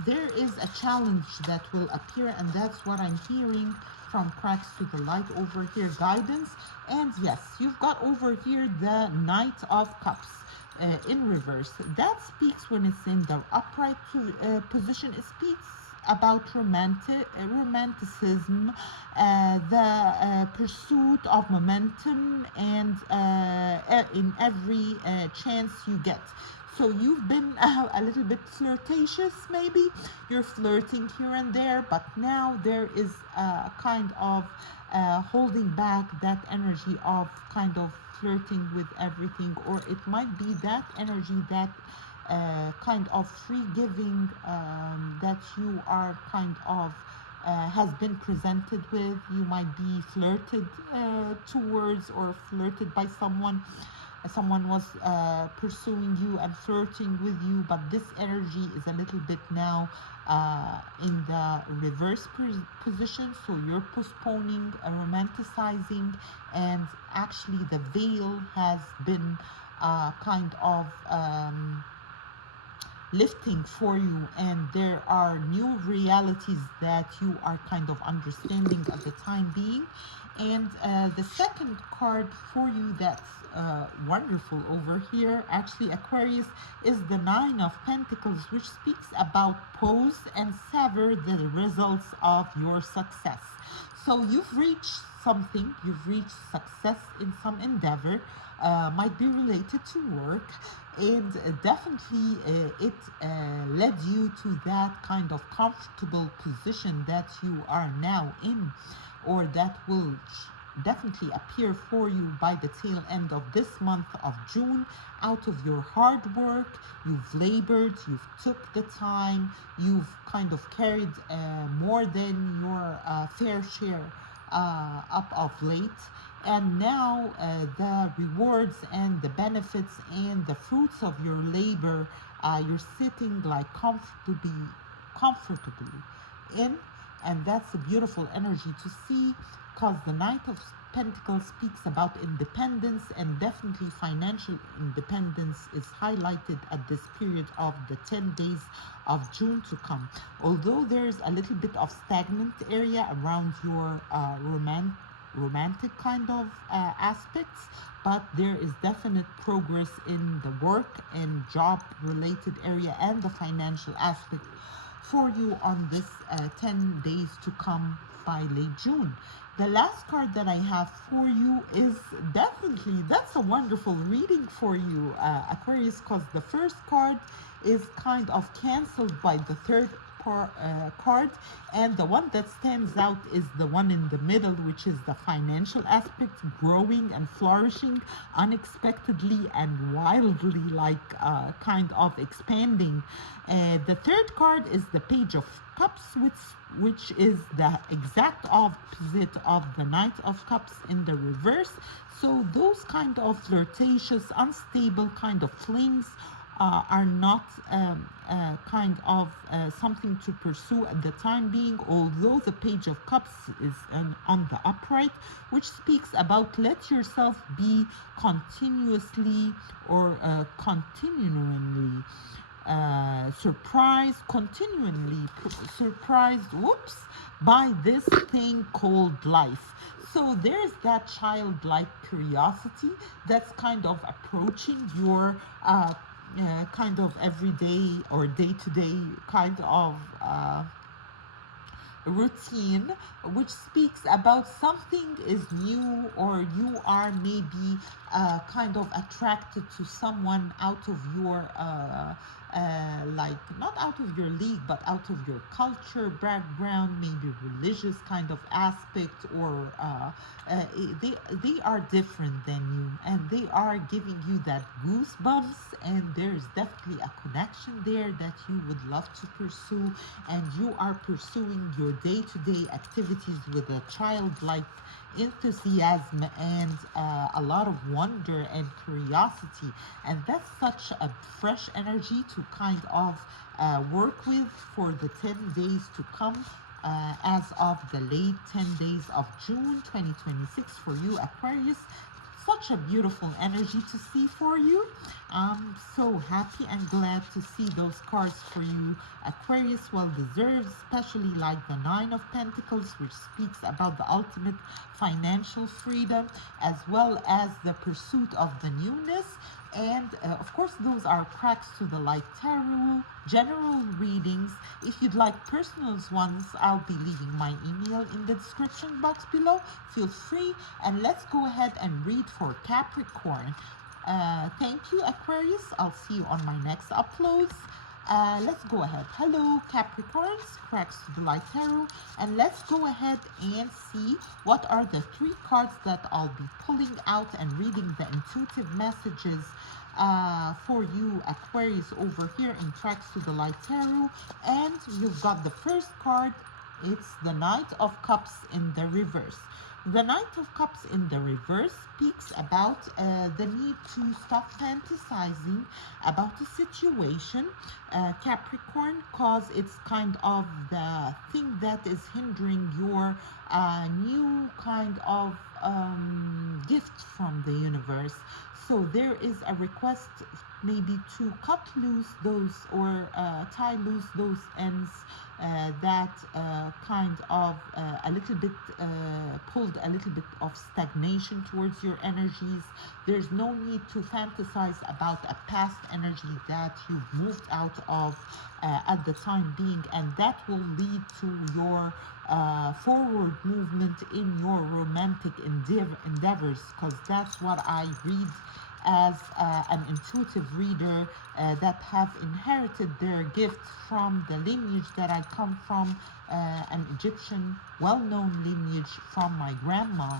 there is a challenge that will appear, and that's what I'm hearing from Cracks to the Light over here, guidance. And yes, you've got over here the Knight of Cups in reverse. That speaks, when it's in the upright position, it speaks about romanticism, the pursuit of momentum, and in every chance you get. So you've been a little bit flirtatious, maybe. You're flirting here and there, but now there is a kind of holding back that energy of kind of flirting with everything, or it might be that energy, that kind of free giving that you are kind of has been presented with. You might be flirted towards, or flirted by someone. Someone was pursuing you and flirting with you, but this energy is a little bit now in the reverse position. So you're postponing, romanticizing, and actually the veil has been kind of lifting for you, and there are new realities that you are kind of understanding at the time being. And the second card for you that's wonderful over here, actually, Aquarius, is the Nine of Pentacles, which speaks about pause and savor the results of your success. So you've reached something, you've reached success in some endeavor, might be related to work, and definitely it led you to that kind of comfortable position that you are now in, or that will definitely appear for you by the tail end of this month of June. Out of your hard work, you've labored, you've took the time, you've kind of carried more than your fair share up of late, and now the rewards and the benefits and the fruits of your labor, you're sitting like comfortably in, and that's a beautiful energy to see, because the Knight of Pentacles speaks about independence, and definitely financial independence is highlighted at this period of the 10 days of June to come. Although there's a little bit of stagnant area around your romantic kind of aspects, but there is definite progress in the work and job related area and the financial aspect for you on this 10 days to come by late June. The last card that I have for you is definitely, that's a wonderful reading for you, Aquarius, because the first card is kind of canceled by the third card, and the one that stands out is the one in the middle, which is the financial aspect, growing and flourishing unexpectedly and wildly, like kind of expanding. The third card is the Page of Cups, which is the exact opposite of the Knight of Cups in the reverse. So those kind of flirtatious, unstable kind of flings are not kind of something to pursue at the time being, although the Page of Cups is on the upright, which speaks about let yourself be continuously or continually continually surprised, by this thing called life. So there's that childlike curiosity that's kind of approaching your kind of everyday or day-to-day kind of routine, which speaks about something is new, or you are maybe kind of attracted to someone out of your like not out of your league, but out of your culture background, maybe religious kind of aspect, or they are different than you, and they are giving you that goosebumps, and there's definitely a connection there that you would love to pursue, and you are pursuing your day-to-day activities with a childlike enthusiasm and a lot of wonder and curiosity, and that's such a fresh energy to kind of work with for the 10 days to come, as of the late 10 days of June 2026 for you, Aquarius. Such a beautiful energy to see for you. I'm so happy and glad to see those cards for you, Aquarius. Well deserved, especially like the Nine of Pentacles, which speaks about the ultimate financial freedom, as well as the pursuit of the newness. And of course, those are cracks to the light tarot general readings. If you'd like personal ones, I'll be leaving my email in the description box below. Feel free, and let's go ahead and read for Capricorn. Thank you, Aquarius. I'll see you on my next uploads. Let's go ahead. Hello, Capricorns, cracks to the light tarot, and let's go ahead and see what are the 3 cards that I'll be pulling out and reading the intuitive messages for you, Aquarius, over here in Tracks to the Light Tarot. And you've got the first card. It's the Knight of Cups in the reverse. The Knight of Cups in the reverse speaks about the need to stop fantasizing about the situation, Capricorn, cause it's kind of the thing that is hindering your new kind of gift from the universe. So there is a request maybe to cut loose those, or tie loose those ends that kind of a little bit pulled a little bit of stagnation towards your energies. There's no need to fantasize about a past energy that you've moved out of at the time being, and that will lead to your forward movement in your romantic endeavors, because that's what I read as an intuitive reader that have inherited their gift from the lineage that I come from, an Egyptian well-known lineage from my grandma.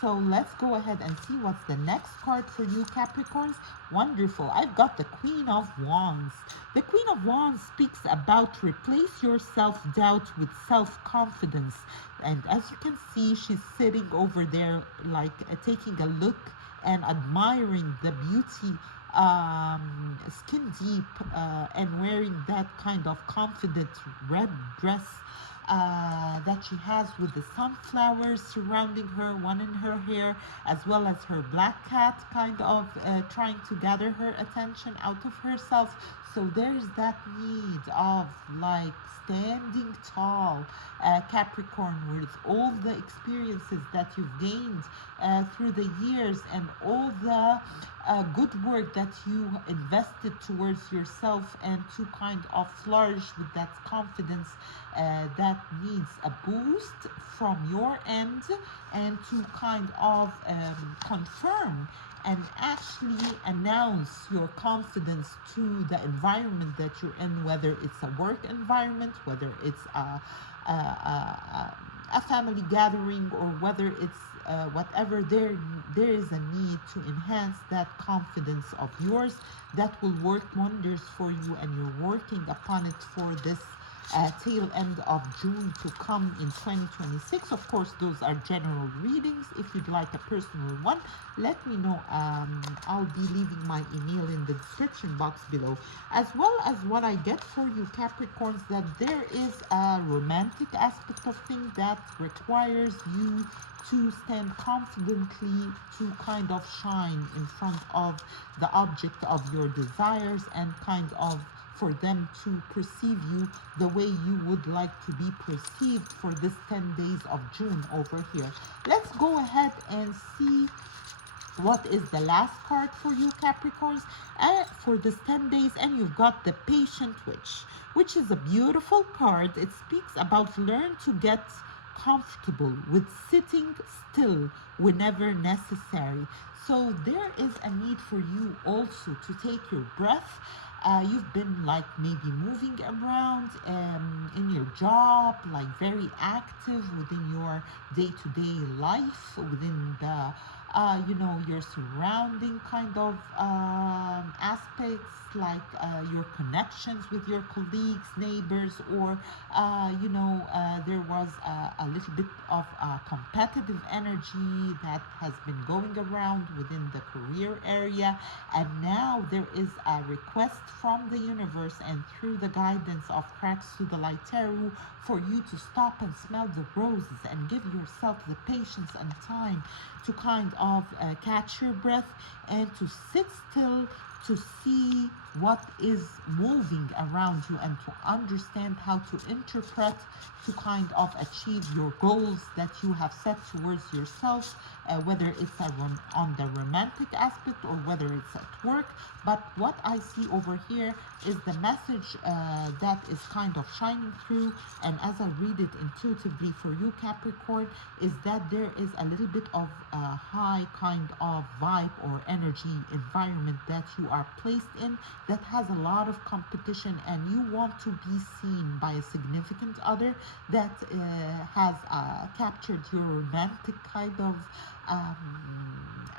So let's go ahead and see what's the next card for you, Capricorns. Wonderful. I've got the Queen of Wands. The Queen of Wands speaks about replace your self-doubt with self-confidence. And as you can see, she's sitting over there like taking a look and admiring the beauty, skin deep, and wearing that kind of confident red dress that she has, with the sunflowers surrounding her, one in her hair, as well as her black cat kind of trying to gather her attention out of herself. So there's that need of like standing tall, Capricorn, with all the experiences that you've gained through the years, and all the good work that you invested towards yourself, and to kind of flourish with that confidence that needs a boost from your end, and to kind of confirm and actually announce your confidence to the environment that you're in, whether it's a work environment, whether it's a family gathering, or whether it's whatever. There is a need to enhance that confidence of yours that will work wonders for you, and you're working upon it for this tail end of June to come in 2026. Of course, those are general readings. If you'd like a personal one, let me know. I'll be leaving my email in the description box below, as well as what I get for you, Capricorns, that there is a romantic aspect of things that requires you to stand confidently, to kind of shine in front of the object of your desires, and kind of for them to perceive you the way you would like to be perceived for this 10 days of June over here. Let's go ahead and see what is the last card for you, Capricorns, for this 10 days. And you've got the Patient Witch, which is a beautiful card. It speaks about learn to get comfortable with sitting still whenever necessary. So there is a need for you also to take your breath. You've been like maybe moving around in your job, like very active within your day-to-day life, within the your surrounding kind of aspects, like your connections with your colleagues, neighbors, or there was a little bit of competitive energy that has been going around within the career area, and now there is a request from the universe and through the guidance of Cracks to the Light Tarot for you to stop and smell the roses and give yourself the patience and time to kind of catch your breath and to sit still to see what is moving around you and to understand how to interpret to kind of achieve your goals that you have set towards yourself, whether it's on the romantic aspect or whether it's at work. But what I see over here is the message that is kind of shining through, and as I read it intuitively for you, Capricorn, is that there is a little bit of a high kind of vibe or energy environment that you are placed in that has a lot of competition, and you want to be seen by a significant other that has captured your romantic kind of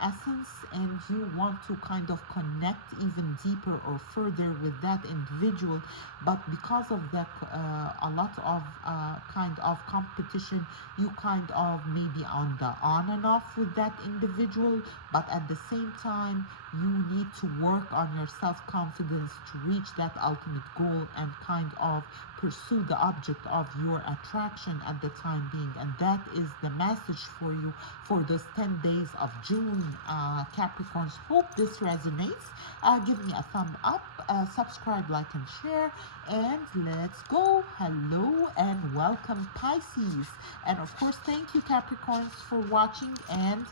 essence, and you want to kind of connect even deeper or further with that individual, but because of that a lot of kind of competition, you kind of maybe on the on and off with that individual, but at the same time you need to work on your self-confidence to reach that ultimate goal and kind of pursue the object of your attraction at the time being. And that is the message for you for those 10 days of June, Capricorns. Hope this resonates. Give me a thumb up, subscribe, like, and share, and let's go. Hello and welcome, Pisces. And of course, thank you, Capricorns, for watching, and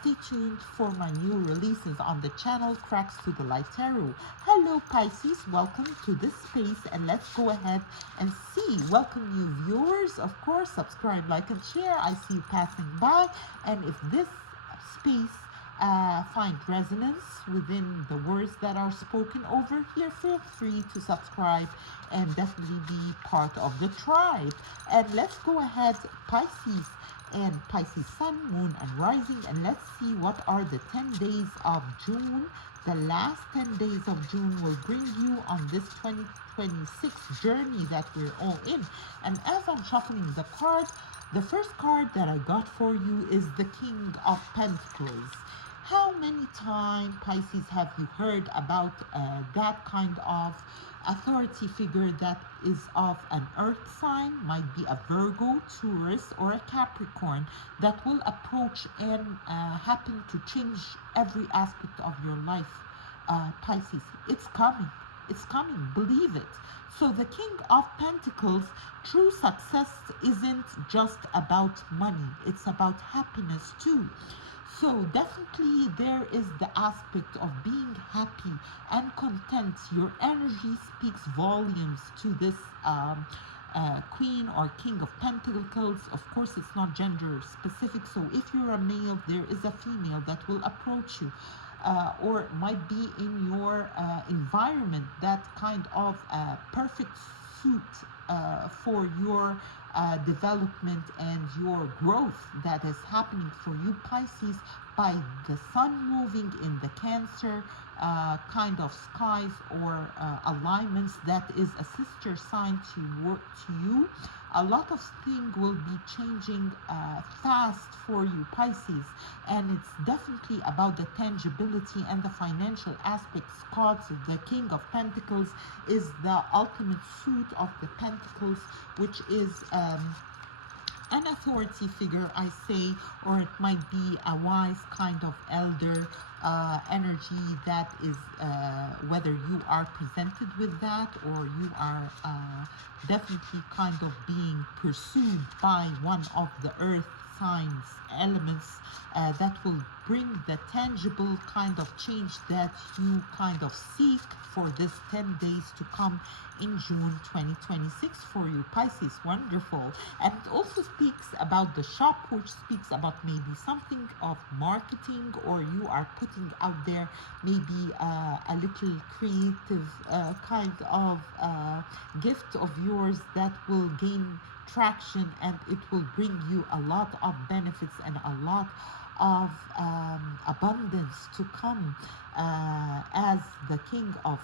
stay tuned for my new releases on the channel Cracks to the Light Tarot. Hello, Pisces, welcome to this space, and let's go ahead and see. Welcome you viewers, of course, subscribe, like, and share. I see you passing by, and if this space find resonance within the words that are spoken over here, feel free to subscribe and definitely be part of the tribe. And let's go ahead, Pisces and Pisces Sun, Moon, and Rising, and let's see what are the 10 days of June. The last 10 days of June will bring you on this 2026 journey that we're all in. And as I'm shuffling the cards, the first card that I got for you is the King of Pentacles. How many times, Pisces, have you heard about that kind of authority figure that is of an earth sign, might be a Virgo, Taurus, or a Capricorn, that will approach and happen to change every aspect of your life? Pisces, it's coming. It's coming. Believe it. So the King of Pentacles, true success isn't just about money. It's about happiness too. So definitely there is the aspect of being happy and content. Your energy speaks volumes to this Queen or King of Pentacles. Of course, it's not gender specific. So if you're a male, there is a female that will approach you. Or might be in your environment, that kind of perfect suit for your development and your growth that is happening for you, Pisces, by the sun moving in the Cancer kind of skies or alignments that is a sister sign to you. A lot of things will be changing fast for you, Pisces, and it's definitely about the tangibility and the financial aspects. Cards, the King of Pentacles is the ultimate suit of the Pentacles, which is an authority figure, I say, or it might be a wise kind of elder energy that is, whether you are presented with that or you are definitely kind of being pursued by one of the earth signs elements that will bring the tangible kind of change that you kind of seek for this 10 days to come in June 2026 for you, Pisces. Wonderful. And it also speaks about the shop, which speaks about maybe something of marketing, or you are putting out there maybe a little creative kind of gift of yours that will gain traction, and it will bring you a lot of benefits and a lot of abundance to come, as the King of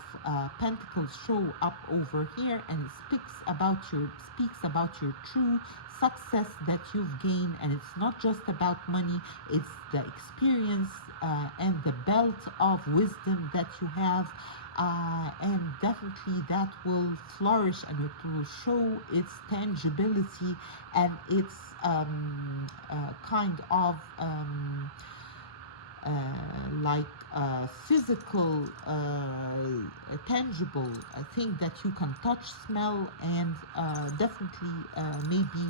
Pentacles show up over here, and it speaks about your true success that you've gained. And it's not just about money, it's the experience and the belt of wisdom that you have, and definitely that will flourish, and it will show its tangibility and its kind of uh, like physical, tangible thing that you can touch, smell, and definitely maybe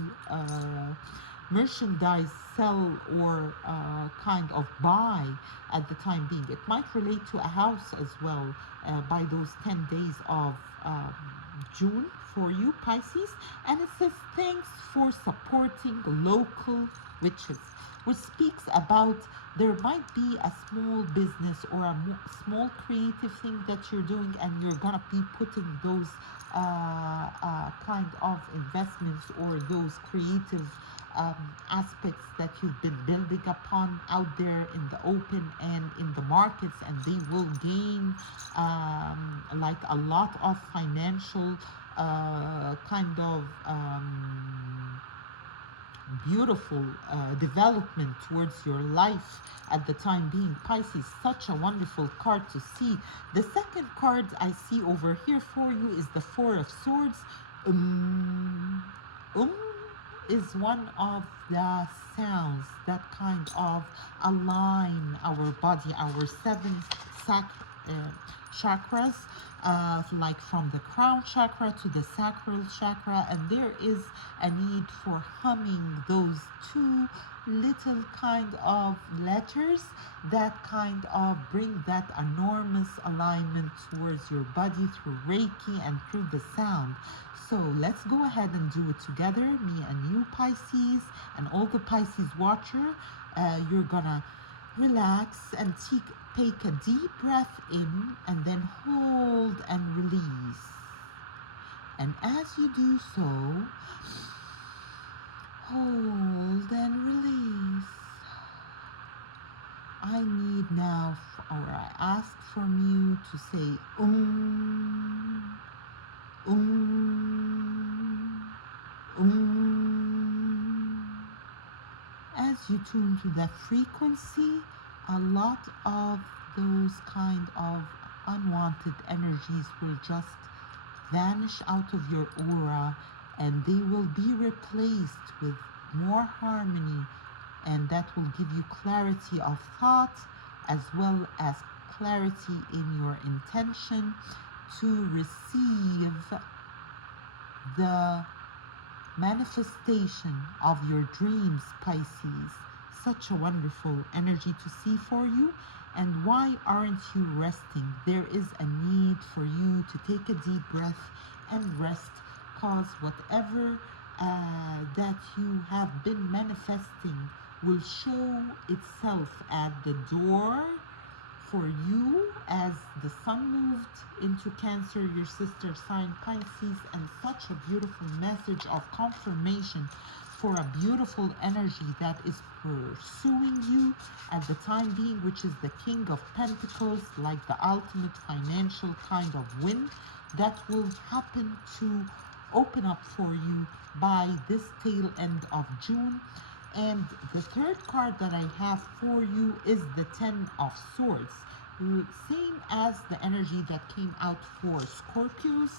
merchandise, sell, or kind of buy at the time being. It might relate to a house as well by those 10 days of June for you, Pisces. And it says thanks for supporting local witches, which speaks about there might be a small business or a small creative thing that you're doing, and you're gonna be putting those kind of investments or those creative aspects that you've been building upon out there in the open and in the markets, and they will gain like a lot of financial kind of beautiful development towards your life at the time being, Pisces. Such a wonderful card to see. The second card I see over here for you is the Four of Swords. Is one of the sounds that kind of align our body, our seven chakras, like from the crown chakra to the sacral chakra, and there is a need for humming those two little kind of letters that kind of bring that enormous alignment towards your body through Reiki and through the sound. So let's go ahead and do it together, me and you, Pisces, and all the Pisces watcher. You're gonna relax and take a deep breath in, and then hold and release. And as you do so, hold and release. I need now, or I ask from you to say As you tune to that frequency, a lot of those kind of unwanted energies will just vanish out of your aura, and they will be replaced with more harmony, and that will give you clarity of thought as well as clarity in your intention to receive the manifestation of your dreams, Pisces. Such a wonderful energy to see for you. And why aren't you resting? There is a need for you to take a deep breath and rest, cause whatever that you have been manifesting will show itself at the door for you as the sun moved into Cancer, your sister sign, Pisces. And such a beautiful message of confirmation for a beautiful energy that is pursuing you at the time being, which is the King of Pentacles, like the ultimate financial kind of win that will happen to open up for you by this tail end of June. And the third card that I have for you is the Ten of Swords. Same as the energy that came out for Scorpios,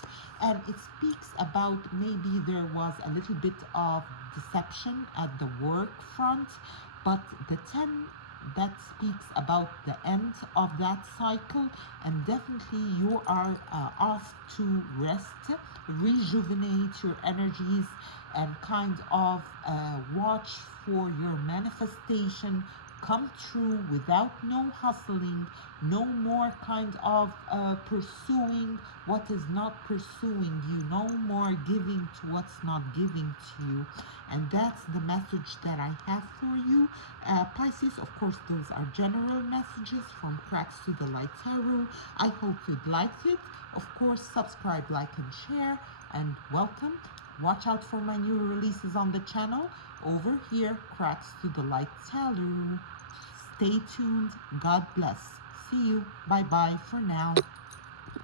and it speaks about maybe there was a little bit of deception at the work front, but the 10, that speaks about the end of that cycle, and definitely you are off to rest, rejuvenate your energies, and kind of watch for your manifestation come true without no hustling, no more kind of pursuing what is not pursuing you, no more giving to what's not giving to you. And that's the message that I have for you, Pisces. Of course, those are general messages from Cracks to the Light Tarot. I hope you'd liked it. Of course, subscribe, like, and share, and welcome. Watch out for my new releases on the channel. Over here, Cracks to the Light Taloo. Stay tuned. God bless. See you. Bye bye for now.